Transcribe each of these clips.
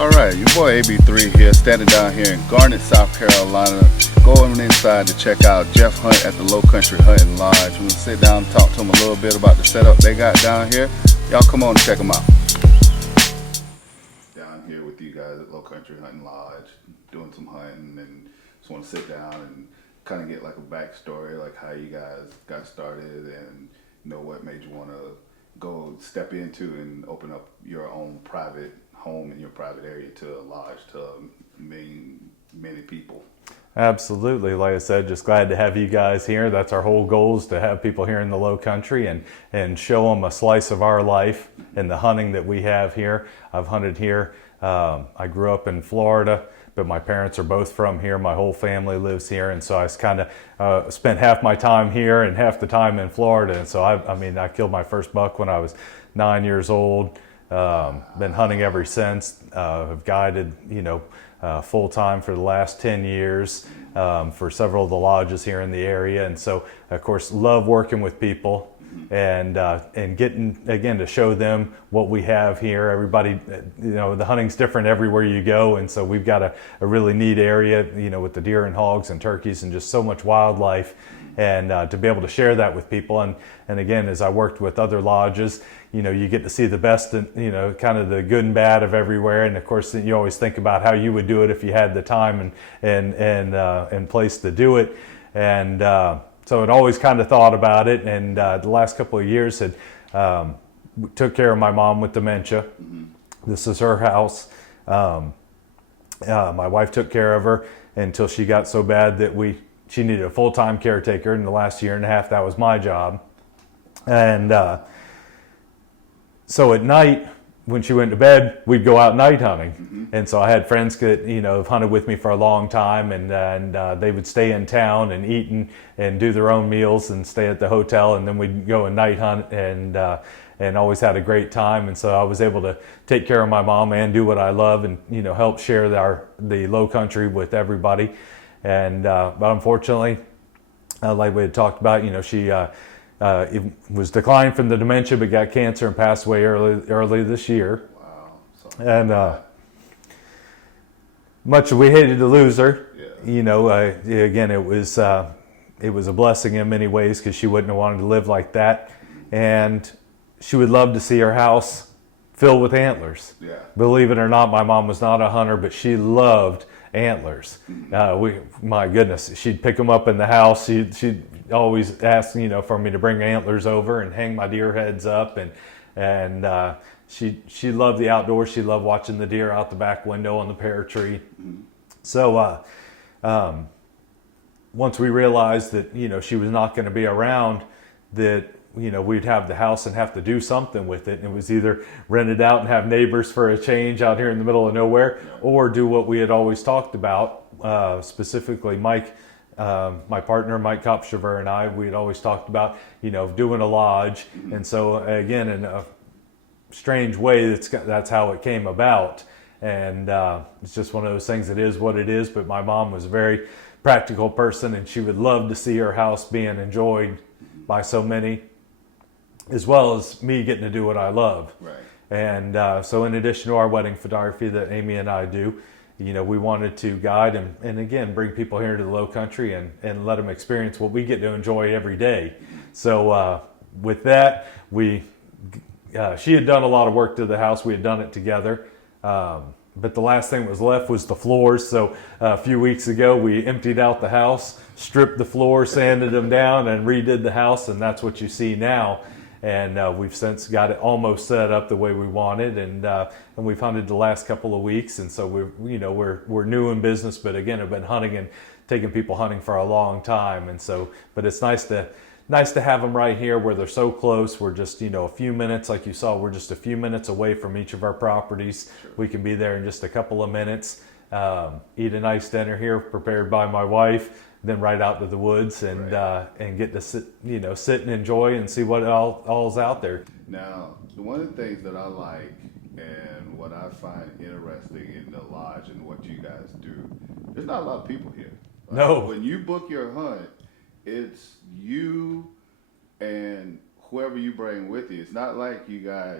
Alright, your boy AB3 here, standing down here in Garnet, South Carolina, going inside to check out Jeff Hunt at the Low Country Hunting Lodge. We're going to sit down and talk to him a little bit about the setup they got down here. Y'all come on and check them out. Down here with you guys at Low Country Hunting Lodge, doing some hunting, and just want to sit down and kind of get like a backstory, like how you guys got started and what made you want to go step into and open up your own private home in your private area to a lodge to many people. Absolutely. Like I said, just glad to have you guys here. That's our whole goal, is to have people here in the Low Country and show them a slice of our life and the hunting that we have here. I've hunted here. I grew up in Florida, but my parents are both from here. My whole family lives here, and so I kind of spent half my time here and half the time in Florida. And so I killed my first buck when I was 9 years old. Been hunting ever since. Have guided, full time for the last 10 years for several of the lodges here in the area, and so of course love working with people and getting again to show them what we have here. Everybody, the hunting's different everywhere you go, and so we've got a really neat area, with the deer and hogs and turkeys and just so much wildlife. And to be able to share that with people, and again, as I worked with other lodges, you get to see the best and kind of the good and bad of everywhere. And of course, you always think about how you would do it if you had the time and place to do it. And so I'd always kind of thought about it. And the last couple of years took care of my mom with dementia. This is her house. My wife took care of her until she got so bad that she needed a full-time caretaker. In the last year and a half, that was my job. And so at night, when she went to bed, we'd go out night hunting. And so I had friends that, have hunted with me for a long time, and they would stay in town and eat and do their own meals and stay at the hotel. And then we'd go and night hunt and always had a great time. And so I was able to take care of my mom and do what I love and, help share the Low Country with everybody. And but unfortunately, like we had talked about, she was declined from the dementia, but got cancer and passed away early this year. Wow. And much we hated to lose her. Yeah. Again, it was a blessing in many ways, because she wouldn't have wanted to live like that, and she would love to see her house filled with antlers. Yeah. Believe it or not, my mom was not a hunter, but she loved antlers. My goodness, she'd pick them up in the house. She'd always ask, for me to bring antlers over and hang my deer heads up, and she loved the outdoors. She loved watching the deer out the back window on the pear tree. So once we realized that she was not going to be around, that we'd have the house and have to do something with it. And it was either rent it out and have neighbors for a change out here in the middle of nowhere, or do what we had always talked about, specifically Mike, my partner, Mike Kopshaver, and I, we had always talked about, doing a lodge. And so again, in a strange way, that's how it came about. And it's just one of those things. It is what it is. But my mom was a very practical person, and she would love to see her house being enjoyed by so many, as well as me getting to do what I love. Right. And so in addition to our wedding photography that Amy and I do, we wanted to guide and again, bring people here to the Low Country and let them experience what we get to enjoy every day. So with that, she had done a lot of work to the house. We had done it together. But the last thing that was left was the floors. So a few weeks ago, we emptied out the house, stripped the floors, sanded them down, and redid the house. And that's what you see now. And we've since got it almost set up the way we wanted, and we've hunted the last couple of weeks, and so we're new in business, but again, I've been hunting and taking people hunting for a long time, and so, but it's nice to have them right here where they're so close. We're just a few minutes, like you saw, we're just a few minutes away from each of our properties. Sure. We can be there in just a couple of minutes, eat a nice dinner here prepared by my wife, then right out to the woods and get to sit and enjoy and see what all's out there. Now, one of the things that I like and what I find interesting in the lodge and what you guys do, there's not a lot of people here. No. When you book your hunt, it's you and whoever you bring with you. It's not like you got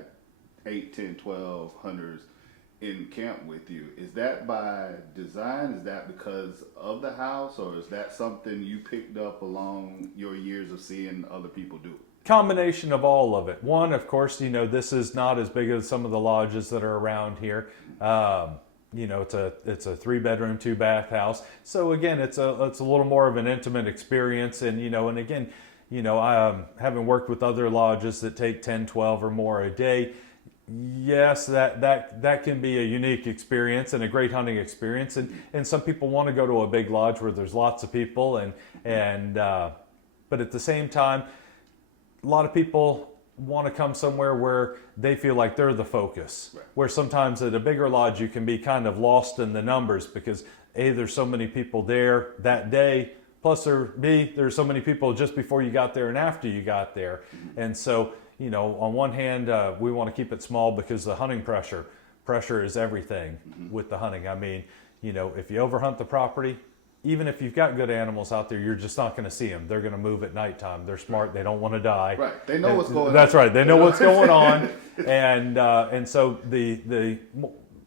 8, 10, 12 hunters in camp with you. Is that by design? Is that because of the house, or is that something you picked up along your years of seeing other people do it? Combination of all of it. One, of course, this is not as big as some of the lodges that are around here. It's a 3-bedroom, 2-bath house. So again, it's a little more of an intimate experience. And again, having worked with other lodges that take 10, 12 or more a day, yes, that can be a unique experience and a great hunting experience. And some people want to go to a big lodge where there's lots of people but at the same time, a lot of people want to come somewhere where they feel like they're the focus. Right. Where sometimes at a bigger lodge you can be kind of lost in the numbers because A, there's so many people there that day, plus there's so many people just before you got there and after you got there. Mm-hmm. And so, on one hand, we want to keep it small because the hunting pressure is everything with the hunting. I mean, if you overhunt the property, even if you've got good animals out there, you're just not going to see them. They're going to move at nighttime. They're smart. They don't want to die. Right. They know what's going on. That's right. They know what's going on. And so the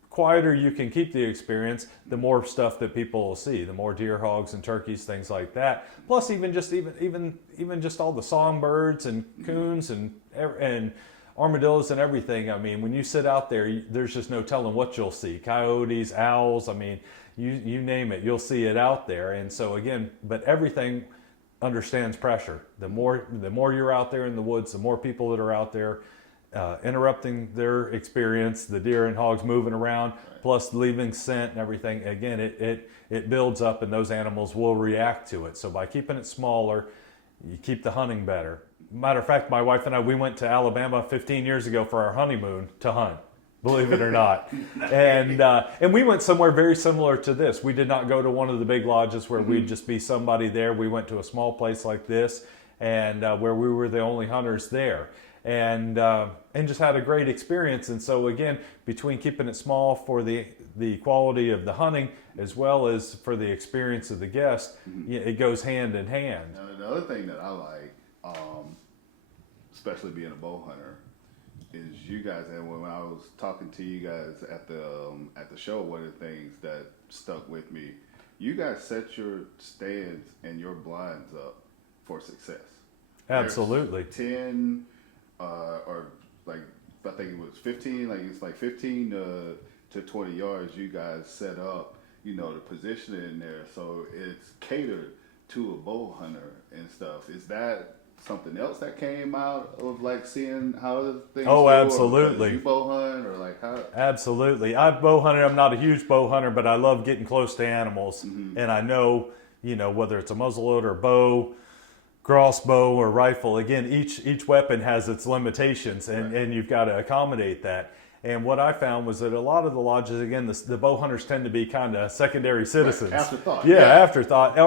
quieter you can keep the experience, the more stuff that people will see. The more deer, hogs, and turkeys, things like that. Plus, even just all the songbirds and coons and armadillos and everything. I mean, when you sit out there, there's just no telling what you'll see. Coyotes, owls. I mean, you name it, you'll see it out there. And so again, but everything understands pressure. The more you're out there in the woods, the more people that are out there interrupting their experience, the deer and hogs moving around, right, plus leaving scent and everything. Again, it builds up, and those animals will react to it. So by keeping it smaller, you keep the hunting better. Matter of fact, my wife and I, we went to Alabama 15 years ago for our honeymoon to hunt. Believe it or not. And we went somewhere very similar to this. We did not go to one of the big lodges where we'd just be somebody there. We went to a small place like this, and where we were the only hunters there, and just had a great experience. And so again, between keeping it small for the quality of the hunting as well as for the experience of the guest, it goes hand in hand. Now, another thing that I like, especially being a bow hunter, is you guys, and when I was talking to you guys at the show, one of the things that stuck with me, you guys set your stands and your blinds up for success. Absolutely. There's 10 or like I think it was 15, like it's like 15 to 20 yards you guys set up, the position in there, so it's catered to a bow hunter and stuff. Is that something else that came out of like seeing how other things Oh, go, absolutely. Or you bow hunt, or like how? Absolutely. I've bow hunted. I'm not a huge bow hunter, but I love getting close to animals. Mm-hmm. And I know, whether it's a muzzleloader, bow, crossbow, or rifle, again, each weapon has its limitations, and you've got to accommodate that. And what I found was that a lot of the lodges, again, the bow hunters tend to be kind of secondary citizens. Right. Afterthought. Yeah, afterthought.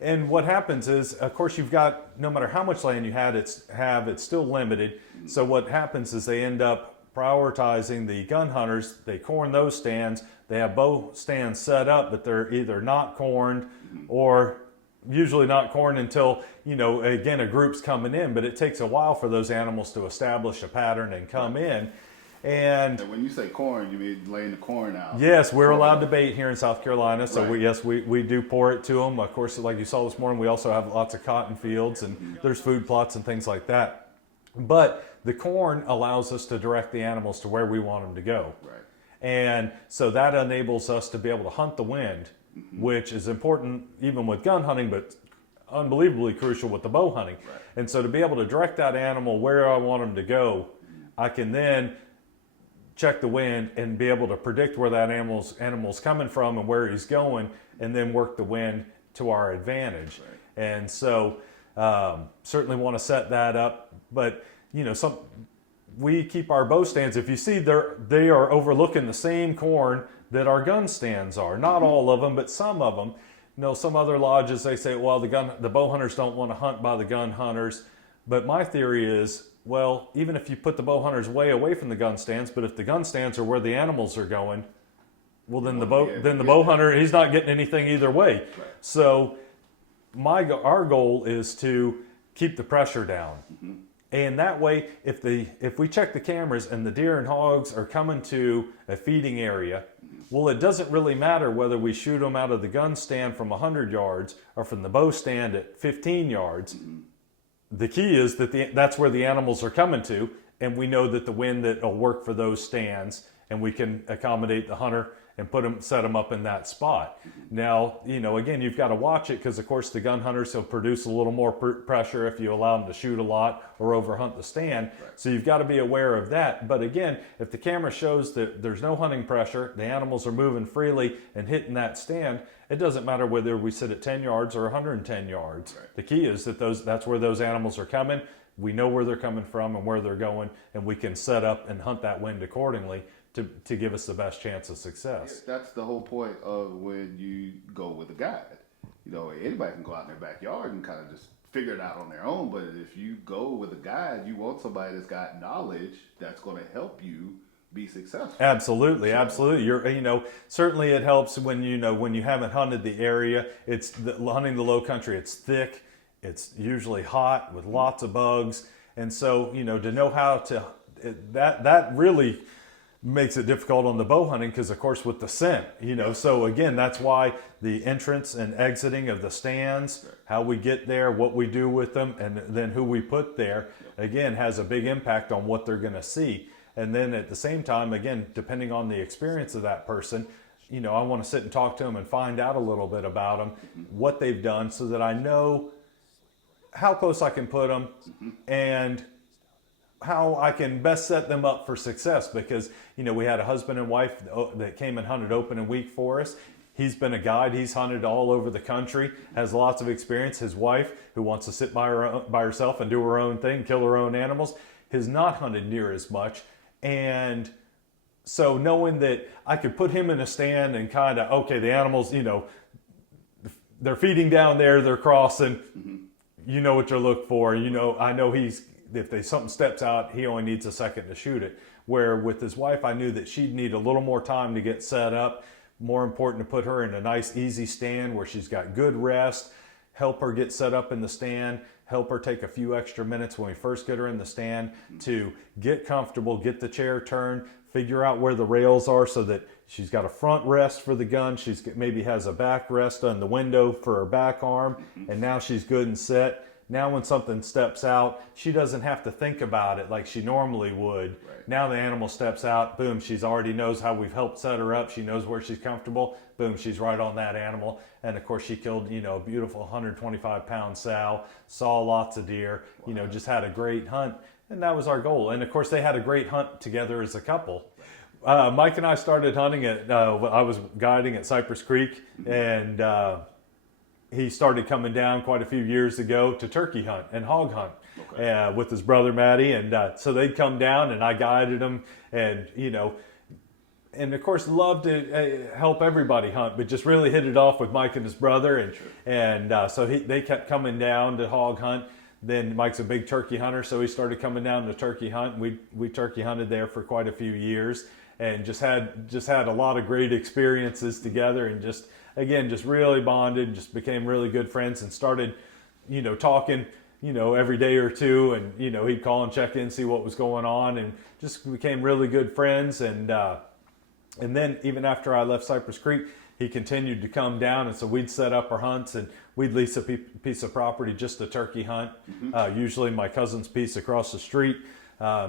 And what happens is, of course, you've got, no matter how much land you it's still limited. Mm-hmm. So what happens is they end up prioritizing the gun hunters. They corn those stands. They have bow stands set up, but they're either not corned or usually not corned until, again, a group's coming in. But it takes a while for those animals to establish a pattern and come in. And when you say corn, you mean laying the corn out? Yes, we're allowed to bait here in South Carolina. So we do pour it to them. Of course, like you saw this morning, we also have lots of cotton fields, and there's food plots and things like that. But the corn allows us to direct the animals to where we want them to go. Right. And so that enables us to be able to hunt the wind, which is important even with gun hunting, but unbelievably crucial with the bow hunting. Right. And so to be able to direct that animal where I want them to go, I can then check the wind and be able to predict where that animal's coming from and where he's going, and then work the wind to our advantage. Right. And so certainly want to set that up. But we keep our bow stands. If you see, they are overlooking the same corn that our gun stands are. Not all of them, but some of them. Some other lodges, they say, well, the bow hunters don't want to hunt by the gun hunters. But my theory is, well, even if you put the bow hunters way away from the gun stands, but if the gun stands are where the animals are going, well, then the bow hunter, he's not getting anything either way. Right. So our goal is to keep the pressure down. Mm-hmm. And that way, if we check the cameras and the deer and hogs are coming to a feeding area, well, it doesn't really matter whether we shoot them out of the gun stand from 100 yards or from the bow stand at 15 yards. The key is that that's where the animals are coming to, and we know that the wind that will work for those stands, and we can accommodate the hunter and set them up in that spot. Now, again, you've got to watch it because, of course, the gun hunters will produce a little more pressure if you allow them to shoot a lot or overhunt the stand. Right. So you've got to be aware of that. But again, if the camera shows that there's no hunting pressure, the animals are moving freely and hitting that stand, it doesn't matter whether we sit at 10 yards or 110 yards. Right. The key is that that's where those animals are coming. We know where they're coming from and where they're going, and we can set up and hunt that wind accordingly to give us the best chance of success. Yeah, that's the whole point of when you go with a guide. Anybody can go out in their backyard and kind of just figure it out on their own, but if you go with a guide, you want somebody that's got knowledge that's going to help you be successful. Absolutely, absolutely. Certainly it helps when when you haven't hunted the area. Hunting the low country. It's thick. It's usually hot with lots of bugs, and so to know how to that really makes it difficult on the bow hunting because, of course, with the scent, so again, that's why the entrance and exiting of the stands, how we get there, what we do with them, and then who we put there, again, has a big impact on what they're going to see. And then at the same time, again, depending on the experience of that person, I want to sit and talk to them and find out a little bit about them, what they've done, so that I know how close I can put them and how I can best set them up for success. Because we had a husband and wife that came and hunted open and week for us. He's been a guide. He's hunted all over the country, has lots of experience. His wife, who wants to sit by herself and do her own thing, kill her own animals, has not hunted near as much. And so knowing that I could put him in a stand and kind of, okay, the animals, they're feeding down there, they're crossing, you know what to look for. I know if something steps out, he only needs a second to shoot it. Where with his wife, I knew that she'd need a little more time to get set up. More important to put her in a nice, easy stand where she's got good rest, help her get set up in the stand, help her take a few extra minutes when we first get her in the stand to get comfortable, get the chair turned, figure out where the rails are so that she's got a front rest for the gun. She's maybe has a back rest on the window for her back arm, and now she's good and set. Now when something steps out, she doesn't have to think about it like she normally would. Right. Now the animal steps out, boom, she's already knows how we've helped set her up. She knows where she's comfortable. Boom, she's right on that animal. And of course she killed, a beautiful 125-pound sow, saw lots of deer, just had a great hunt. And that was our goal. And of course they had a great hunt together as a couple. Mike and I started hunting I was guiding at Cypress Creek, and he started coming down quite a few years ago to turkey hunt and hog hunt with his brother Matty. And so they'd come down and I guided them, and, and of course loved to help everybody hunt, but just really hit it off with Mike and his brother. And so they kept coming down to hog hunt. Then Mike's a big turkey hunter, so he started coming down to turkey hunt. We turkey hunted there for quite a few years, and just had a lot of great experiences together, and just really bonded, just became really good friends, and started, talking, every day or two, and, he'd call and check in, see what was going on, and just became really good friends. And then even after I left Cypress Creek, he continued to come down, and so we'd set up our hunts, and we'd lease a piece of property just to turkey hunt. Usually my cousin's piece across the street.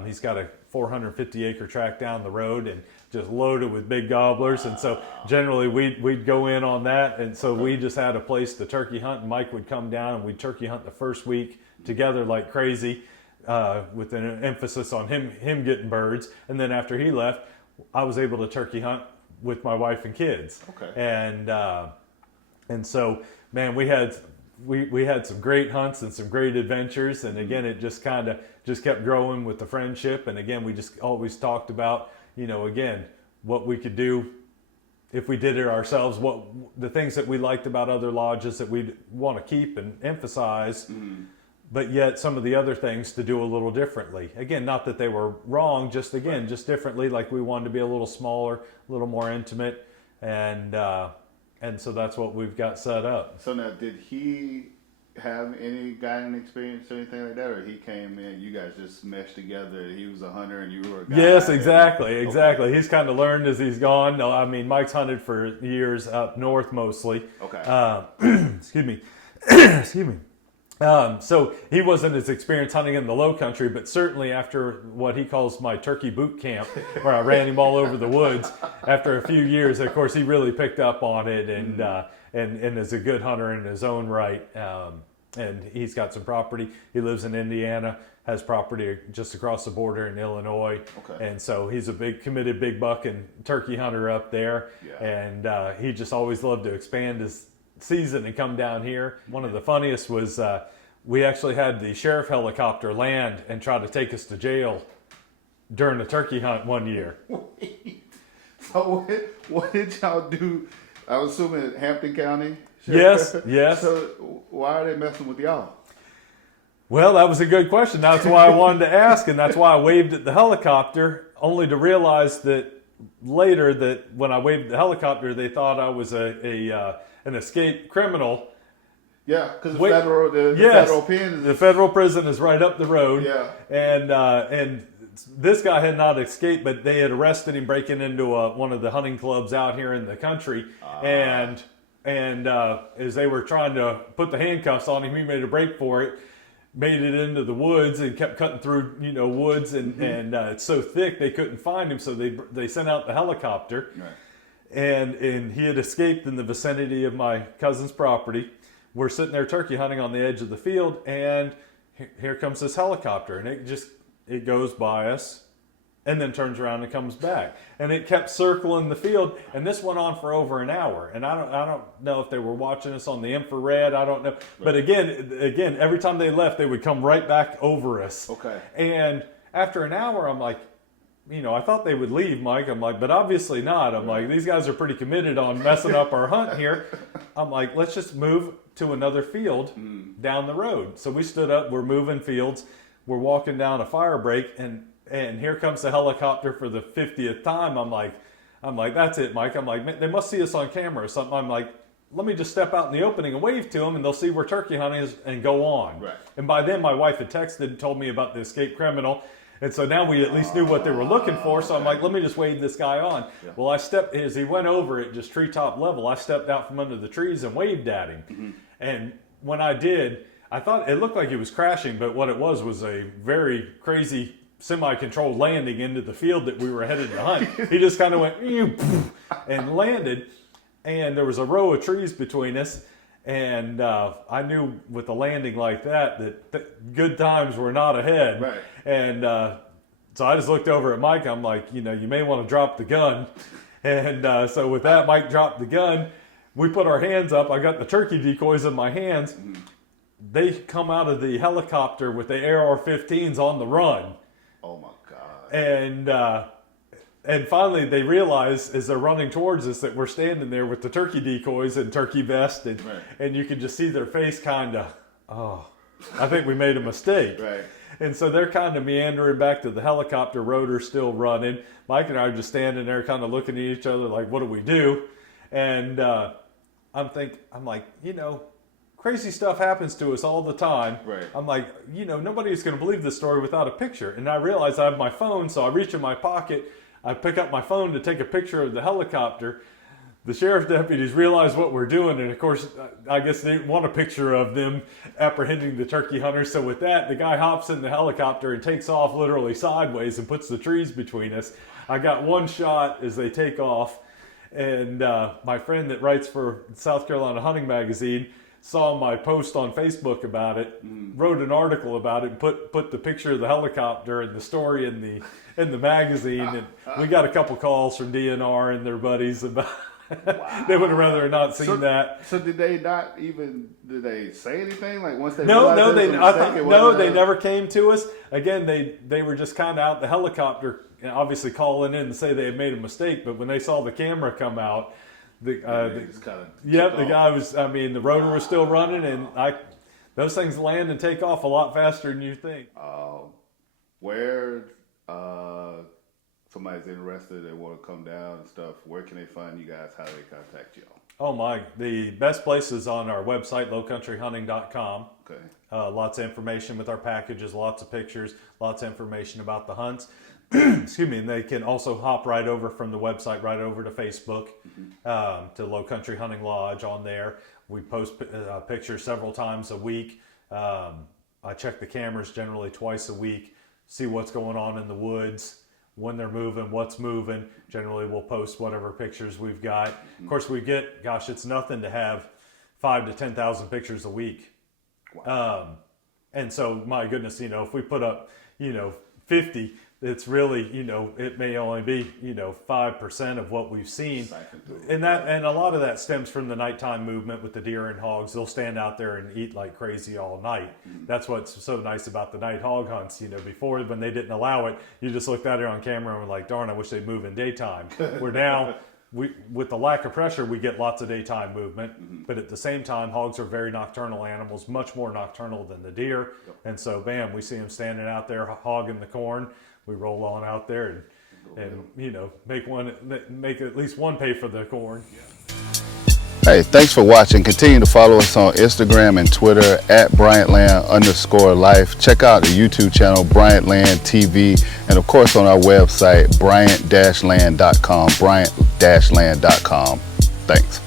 He's got a 450-acre tract down the road and just loaded with big gobblers. And so generally we'd go in on that. And so we just had a place to turkey hunt, and Mike would come down and we'd turkey hunt the first week together like crazy, with an emphasis on him getting birds. And then after he left, I was able to turkey hunt with my wife and kids. And so, man, we had some great hunts and some great adventures. And again, it just kept growing with the friendship. And again, we just always talked about, again, what we could do if we did it ourselves, what the things that we liked about other lodges that we'd want to keep and emphasize, but yet some of the other things to do a little differently. Again, not that they were wrong, just differently. Like we wanted to be a little smaller, a little more intimate. And so that's what we've got set up. So now, did he have any guiding experience or anything like that, or he came in, you guys just meshed together? He was a hunter and you were a guide. Yes, exactly. Okay. He's kind of learned as he's gone. No, I mean Mike's hunted for years up north mostly. Okay. Excuse me. Excuse me. So he wasn't as experienced hunting in the low country, but certainly after what he calls my turkey boot camp, where I ran him all over the woods, after a few years, of course, he really picked up on it and is a good hunter in his own right. And he's got some property. He lives in Indiana, has property just across the border in Illinois. Okay. And so he's a committed big buck and turkey hunter up there. Yeah. And he just always loved to expand his season and come down here. One of the funniest was we actually had the sheriff helicopter land and try to take us to jail during the turkey hunt one year. So what did y'all do? I was assuming Hampton County? Yes, yes. So why are they messing with y'all? Well, that was a good question. That's why I wanted to ask, and that's why I waved at the helicopter, only to realize that later that when I waved at the helicopter, they thought I was an escaped criminal. Yeah, because the federal pen. The federal prison is right up the road. Yeah. And this guy had not escaped, but they had arrested him breaking into one of the hunting clubs out here in the country. And as they were trying to put the handcuffs on him, he made a break for it, made it into the woods and kept cutting through, woods. And it's so thick they couldn't find him. So they sent out the helicopter. Right. And he had escaped in the vicinity of my cousin's property. We're sitting there turkey hunting on the edge of the field, and here comes this helicopter, and it goes by us, and then turns around and comes back, and it kept circling the field, and this went on for over an hour, and I don't know if they were watching us on the infrared, I don't know, right. But again, every time they left, they would come right back over us. Okay. And after an hour, I'm like, I thought they would leave, Mike. I'm like, but obviously not. I'm like, these guys are pretty committed on messing up our hunt here. I'm like, let's just move to another field down the road. So we stood up, we're moving fields, we're walking down a fire break, and here comes the helicopter for the 50th time. I'm like, that's it, Mike. I'm like, they must see us on camera or something. I'm like, let me just step out in the opening and wave to them, and they'll see we're turkey hunting is and go on. Right. And by then, my wife had texted and told me about the escaped criminal. And so now we at least knew what they were looking for. So I'm like, let me just wave this guy on. Yeah. Well, as he went over at just treetop level, I stepped out from under the trees and waved at him. Mm-hmm. And when I did, I thought it looked like he was crashing, but what it was a very crazy semi-controlled landing into the field that we were headed to hunt. He just kind of went and landed, and there was a row of trees between us. And I knew with a landing like that good times were not ahead. Right. And so I just looked over at Mike. I'm like, you may want to drop the gun. And so with that, Mike dropped the gun. We put our hands up. I got the turkey decoys in my hands. Mm-hmm. They come out of the helicopter with the AR-15s on the run. Oh, my God. And finally, they realize as they're running towards us that we're standing there with the turkey decoys and turkey vest, and you can just see their face kind of, I think we made a mistake. Right. And so they're kind of meandering back to the helicopter, rotor still running. Mike and I are just standing there kind of looking at each other like, what do we do? And I'm like, crazy stuff happens to us all the time. Right. I'm like, nobody's going to believe this story without a picture. And I realize I have my phone, so I reach in my pocket. I pick up my phone to take a picture of the helicopter. The sheriff deputies realize what we're doing, and of course, I guess they want a picture of them apprehending the turkey hunters. So with that, the guy hops in the helicopter and takes off literally sideways and puts the trees between us. I got one shot as they take off, and my friend that writes for South Carolina Hunting Magazine saw my post on Facebook about it, wrote an article about it, and put the picture of the helicopter and the story in the magazine, and we got a couple calls from DNR and their buddies about. Wow. They would have rather not seen that. So did they say anything? Like once they they never came to us. Again, they were just kind of out the helicopter, obviously calling in to say they had made a mistake. But when they saw the camera come out, the guy was. The rotor was still running, and those things land and take off a lot faster than you think. Where somebody's interested, they want to come down and stuff, where can they find you guys? How do they contact y'all? Oh my, the best place is on our website, lowcountryhunting.com. Okay. Lots of information with our packages, lots of pictures, lots of information about the hunts. Excuse me, and they can also hop right over from the website right over to Facebook, to Low Country Hunting Lodge on there. We post pictures several times a week. I check the cameras generally twice a week, see what's going on in the woods, when they're moving, what's moving. Generally, we'll post whatever pictures we've got. Of course, we get, gosh, it's nothing to have 5,000 to 10,000 pictures a week. Wow. And so, my goodness, if we put up, 50, it's really, it may only be, 5% of what we've seen. And a lot of that stems from the nighttime movement with the deer and hogs. They'll stand out there and eat like crazy all night. That's what's so nice about the night hog hunts. Before, when they didn't allow it, you just looked at it on camera and were like, darn, I wish they'd move in daytime. We're now, with the lack of pressure, we get lots of daytime movement, but at the same time, hogs are very nocturnal animals, much more nocturnal than the deer. And so, bam, we see them standing out there hogging the corn. We roll on out there and make at least one pay for the corn. Hey, thanks for watching. Continue to follow us on Instagram and Twitter at @BryantLand_life. Check out the YouTube channel, Bryant Land TV, and of course on our website, Bryant-Land.com, Bryant-Land.com. Thanks.